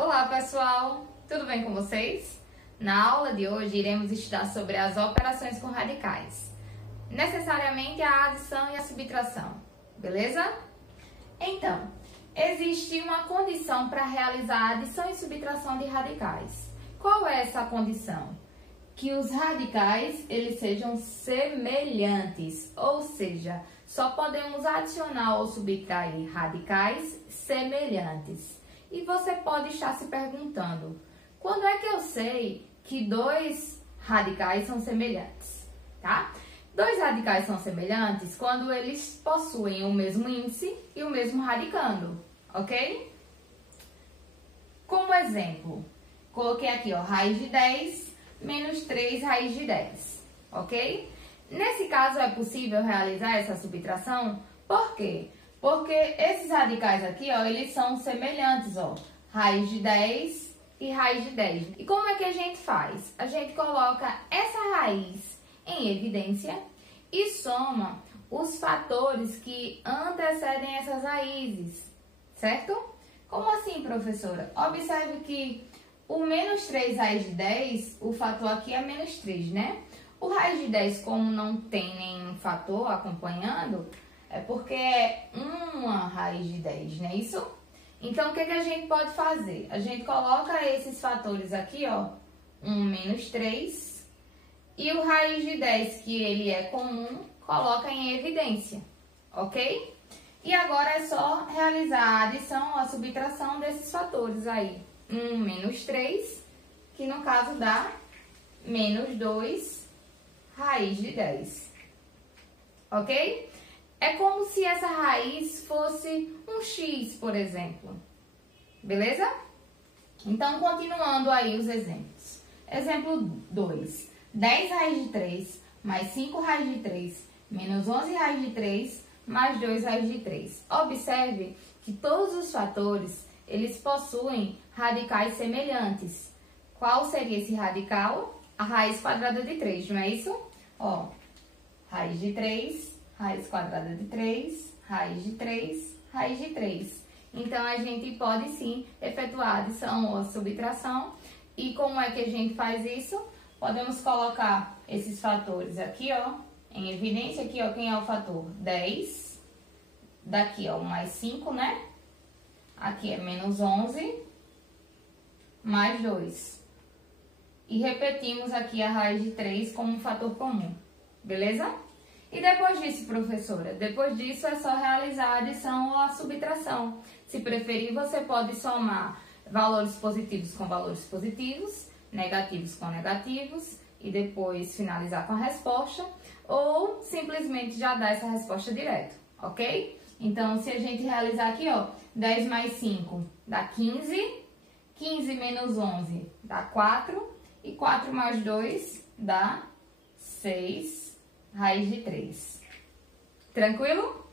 Olá pessoal, tudo bem com vocês? Na aula de hoje iremos estudar sobre as operações com radicais, necessariamente a adição e a subtração, beleza? Então, existe uma condição para realizar a adição e subtração de radicais. Qual é essa condição? Que os radicais eles sejam semelhantes, ou seja, só podemos adicionar ou subtrair radicais semelhantes. E você pode estar se perguntando, quando é que eu sei que dois radicais são semelhantes, tá? Dois radicais são semelhantes quando eles possuem o mesmo índice e o mesmo radicando, ok? Como exemplo, coloquei aqui, ó, raiz de 10 menos 3 raiz de 10, ok? Nesse caso é possível realizar essa subtração, por quê? Porque esses radicais aqui, ó, eles são semelhantes, ó, raiz de 10 e raiz de 10. E como é que a gente faz? A gente coloca essa raiz em evidência e soma os fatores que antecedem essas raízes, certo? Como assim, professora? Observe que o menos 3 raiz de 10, o fator aqui é menos 3, né? O raiz de 10, como não tem nenhum fator acompanhando, é porque é uma raiz de 10, não é isso? Então, o que a gente pode fazer? A gente coloca esses fatores aqui, ó, 1 menos 3, e o raiz de 10, que ele é comum, coloca em evidência, ok? E agora é só realizar a adição ou a subtração desses fatores aí. 1 menos 3, que no caso dá menos 2 raiz de 10, ok? É como se essa raiz fosse um x, por exemplo, beleza? Então, continuando aí os exemplos. Exemplo 2, 10 raiz de 3 mais 5 raiz de 3 menos 11 raiz de 3 mais 2 raiz de 3. Observe que todos os fatores, eles possuem radicais semelhantes. Qual seria esse radical? A raiz quadrada de 3, não é isso? Ó, raiz de 3, raiz quadrada de 3, raiz de 3, raiz de 3. Então, a gente pode sim efetuar a adição ou a subtração. E como é que a gente faz isso? Podemos colocar esses fatores aqui, ó, em evidência. Aqui, ó, quem é o fator? 10. Daqui, ó, mais 5, né? Aqui é menos 11, mais 2. E repetimos aqui a raiz de 3 como um fator comum, beleza? E depois disso, professora? Depois disso é só realizar a adição ou a subtração. Se preferir, você pode somar valores positivos com valores positivos, negativos com negativos, e depois finalizar com a resposta, ou simplesmente já dar essa resposta direto, ok? Então, se a gente realizar aqui, ó, 10 mais 5 dá 15, 15 menos 11 dá 4, e 4 mais 2 dá 6 raiz de 3. Tranquilo?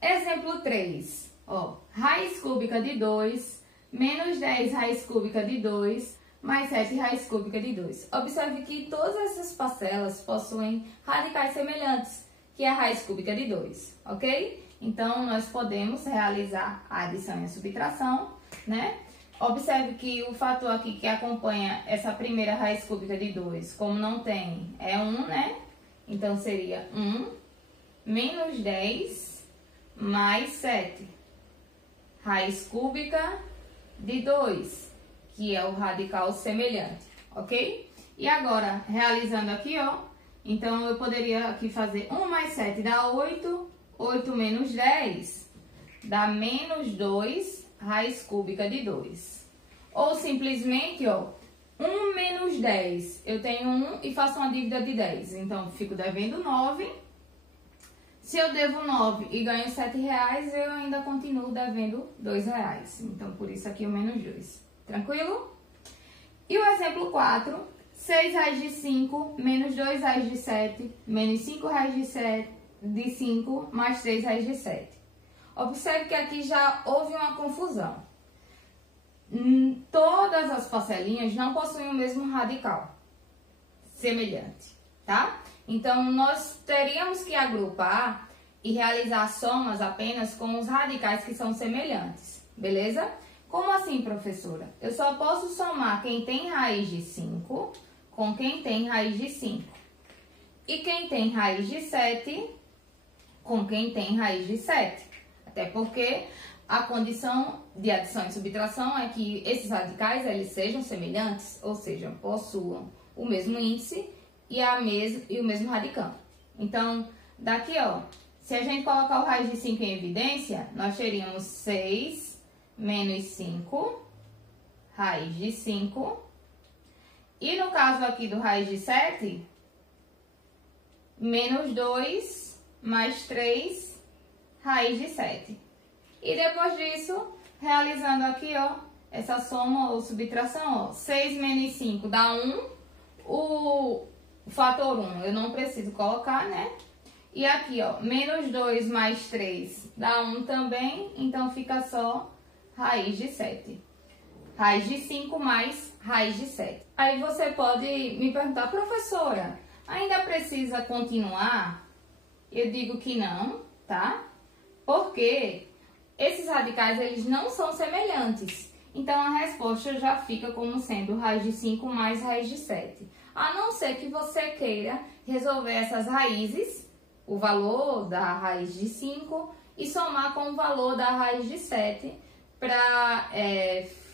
Exemplo 3, ó, raiz cúbica de 2 menos 10 raiz cúbica de 2 mais 7 raiz cúbica de 2. Observe que todas essas parcelas possuem radicais semelhantes, que é a raiz cúbica de 2, ok? Então, nós podemos realizar a adição e a subtração, né? Observe que o fator aqui que acompanha essa primeira raiz cúbica de 2, como não tem, é 1, né? Então, seria 1 menos 10 mais 7. Raiz cúbica de 2, que é o radical semelhante, ok? E agora, realizando aqui, ó, então eu poderia aqui fazer 1 mais 7 dá 8, 8 menos 10 dá menos 2 raiz cúbica de 2. Ou simplesmente, ó, 1 menos 10, eu tenho 1 e faço uma dívida de 10, então fico devendo 9. Se eu devo 9 e ganho 7 reais, eu ainda continuo devendo 2 reais. Então, por isso aqui o menos 2. Tranquilo? E o exemplo 4, 6 raiz de 5 menos 2 raiz de 7 menos 5 raiz de 5 mais 3 raiz de 7. Observe que aqui já houve uma confusão. Todas as parcelinhas não possuem o mesmo radical semelhante, tá? Então, nós teríamos que agrupar e realizar somas apenas com os radicais que são semelhantes, beleza? Como assim, professora? Eu só posso somar quem tem raiz de 5 com quem tem raiz de 5. E quem tem raiz de 7 com quem tem raiz de 7. Até porque a condição de adição e subtração é que esses radicais eles sejam semelhantes, ou seja, possuam o mesmo índice e o mesmo radicando. Então, daqui, ó, se a gente colocar o raiz de 5 em evidência, nós teríamos 6 menos 5, raiz de 5. E no caso aqui do raiz de 7, menos 2 mais 3, raiz de 7. E depois disso, realizando aqui, ó, essa soma ou subtração, ó, 6 menos 5 dá 1. O fator 1 eu não preciso colocar, né? E aqui, ó, menos 2 mais 3 dá 1 também, então fica só raiz de 7. Raiz de 5 mais raiz de 7. Aí você pode me perguntar, professora, ainda precisa continuar? Eu digo que não, tá? Porque esses radicais, eles não são semelhantes. Então, a resposta já fica como sendo raiz de 5 mais raiz de 7. A não ser que você queira resolver essas raízes, o valor da raiz de 5, e somar com o valor da raiz de 7 para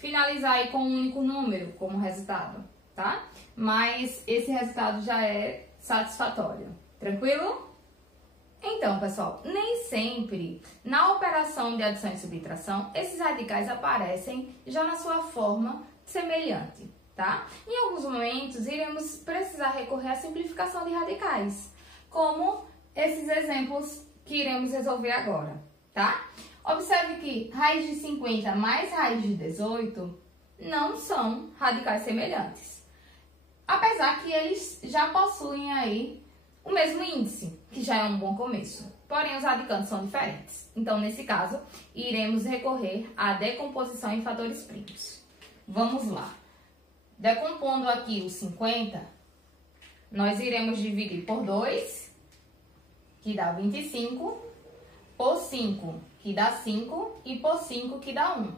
finalizar aí com um único número como resultado, tá? Mas esse resultado já é satisfatório. Tranquilo? Então, pessoal, nem sempre na operação de adição e subtração, esses radicais aparecem já na sua forma semelhante, tá? Em alguns momentos, iremos precisar recorrer à simplificação de radicais, como esses exemplos que iremos resolver agora, tá? Observe que raiz de 50 mais raiz de 18 não são radicais semelhantes, apesar que eles já possuem aí o mesmo índice, que já é um bom começo. Porém, os radicandos são diferentes. Então, nesse caso, iremos recorrer à decomposição em fatores primos. Vamos lá. Decompondo aqui o 50, nós iremos dividir por 2, que dá 25, por 5, que dá 5, e por 5, que dá 1.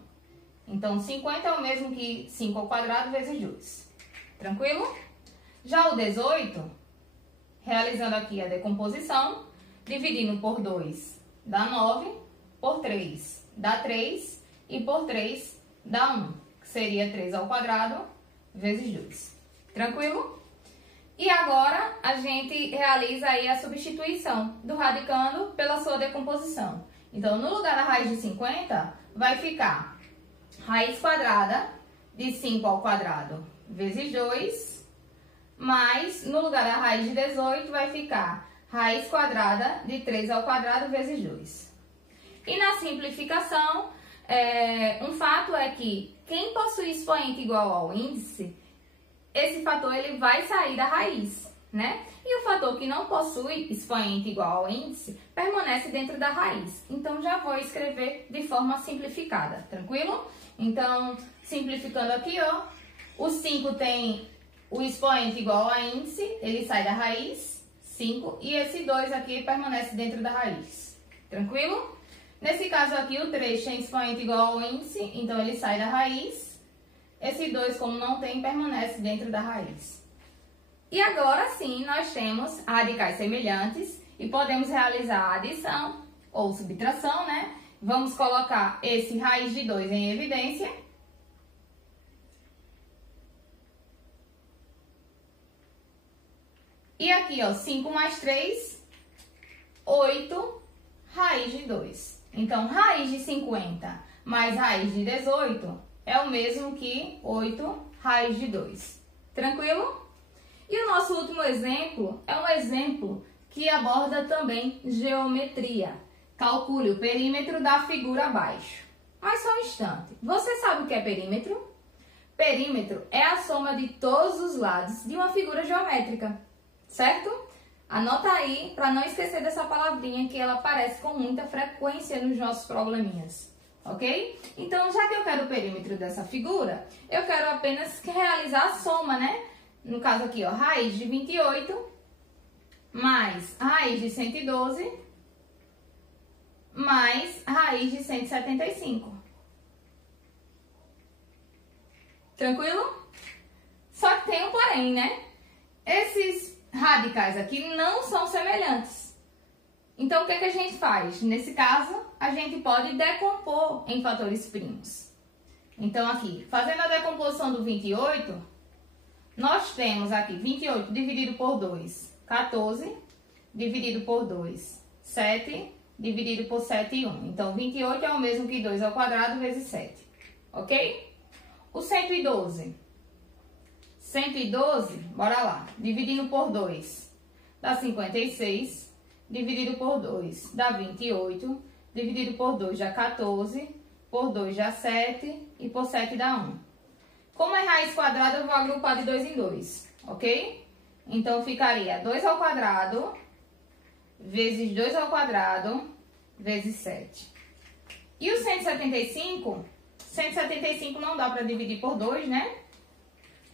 Então, 50 é o mesmo que 5 ao quadrado vezes 2. Tranquilo? Já o 18... realizando aqui a decomposição, dividindo por 2 dá 9, por 3 dá 3 e por 3 dá 1, que seria 3 ao quadrado vezes 2. Tranquilo? E agora a gente realiza aí a substituição do radicando pela sua decomposição. Então, no lugar da raiz de 50, vai ficar raiz quadrada de 5 ao quadrado vezes 2, mas no lugar da raiz de 18 vai ficar raiz quadrada de 3 ao quadrado vezes 2. E na simplificação, um fato é que quem possui expoente igual ao índice, esse fator ele vai sair da raiz, né? E o fator que não possui expoente igual ao índice permanece dentro da raiz. Então, já vou escrever de forma simplificada, tranquilo? Então, simplificando aqui, ó, o 5 tem o expoente igual a índice, ele sai da raiz, 5, e esse 2 aqui permanece dentro da raiz. Tranquilo? Nesse caso aqui, o 3 tem expoente igual ao índice, então ele sai da raiz. Esse 2, como não tem, permanece dentro da raiz. E agora sim, nós temos radicais semelhantes e podemos realizar a adição ou subtração, né? Vamos colocar esse raiz de 2 em evidência. E aqui, ó, 5 mais 3, 8, raiz de 2. Então, raiz de 50 mais raiz de 18 é o mesmo que 8 raiz de 2. Tranquilo? E o nosso último exemplo é um exemplo que aborda também geometria. Calcule o perímetro da figura abaixo. Mas só um instante. Você sabe o que é perímetro? Perímetro é a soma de todos os lados de uma figura geométrica. Certo? Anota aí para não esquecer dessa palavrinha que ela aparece com muita frequência nos nossos probleminhas, ok? Então, já que eu quero o perímetro dessa figura, eu quero apenas realizar a soma, né? No caso aqui, ó, raiz de 28 mais raiz de 112 mais raiz de 175. Tranquilo? Só que tem um porém, né? Esses radicais aqui não são semelhantes. Então, o que a gente faz? Nesse caso, a gente pode decompor em fatores primos. Então, aqui, fazendo a decomposição do 28, nós temos aqui 28 dividido por 2, 14, dividido por 2, 7, dividido por 7 e 1. Então, 28 é o mesmo que 2 ao quadrado vezes 7, ok? O 112. 112, bora lá, dividindo por 2, dá 56, dividido por 2, dá 28, dividido por 2 dá 14, por 2 dá 7 e por 7 dá 1. Como é raiz quadrada, eu vou agrupar de 2 em 2, ok? Então, ficaria 2 ao quadrado vezes 2 ao quadrado vezes 7. E o 175, 175 não dá para dividir por 2, né?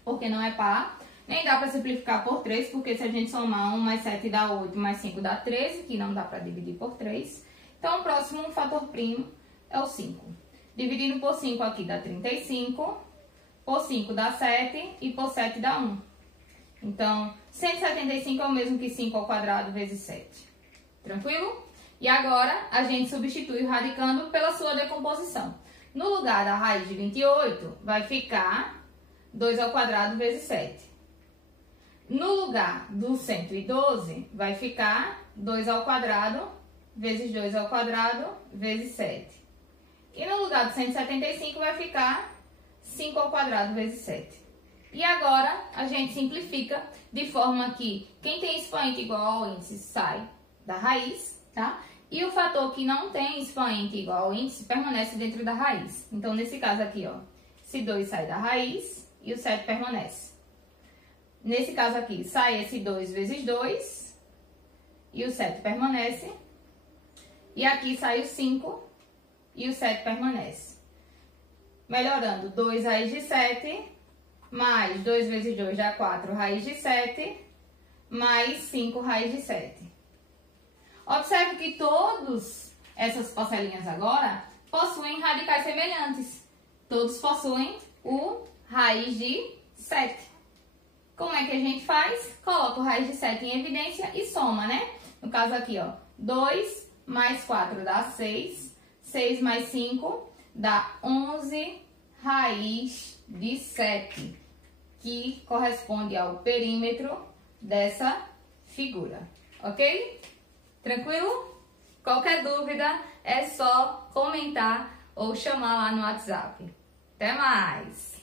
Porque não é par. Nem dá para simplificar por 3, porque se a gente somar 1 mais 7 dá 8, mais 5 dá 13, que não dá para dividir por 3. Então, o próximo fator primo é o 5. Dividindo por 5 aqui dá 35, por 5 dá 7 e por 7 dá 1. Então, 175 é o mesmo que 5 ao quadrado vezes 7. Tranquilo? E agora, a gente substitui o radicando pela sua decomposição. No lugar da raiz de 28, vai ficar 2 ao quadrado vezes 7. No lugar do 112, vai ficar 2 ao quadrado vezes 2 ao quadrado vezes 7. E no lugar do 175, vai ficar 5 ao quadrado vezes 7. E agora, a gente simplifica de forma que quem tem expoente igual ao índice sai da raiz, tá? E o fator que não tem expoente igual ao índice permanece dentro da raiz. Então, nesse caso aqui, ó, esse 2 sai da raiz e o 7 permanece. Nesse caso aqui, sai esse 2 vezes 2 e o 7 permanece. E aqui sai o 5 e o 7 permanece. Melhorando, 2 raiz de 7, mais 2 vezes 2 dá 4 raiz de 7, mais 5 raiz de 7. Observe que todas essas parcelinhas agora possuem radicais semelhantes. Todos possuem o raiz de 7. Como é que a gente faz? Coloca o raiz de 7 em evidência e soma, né? No caso aqui, ó, 2 mais 4 dá 6, 6 mais 5 dá 11 raiz de 7, que corresponde ao perímetro dessa figura, ok? Tranquilo? Qualquer dúvida é só comentar ou chamar lá no WhatsApp. Até mais!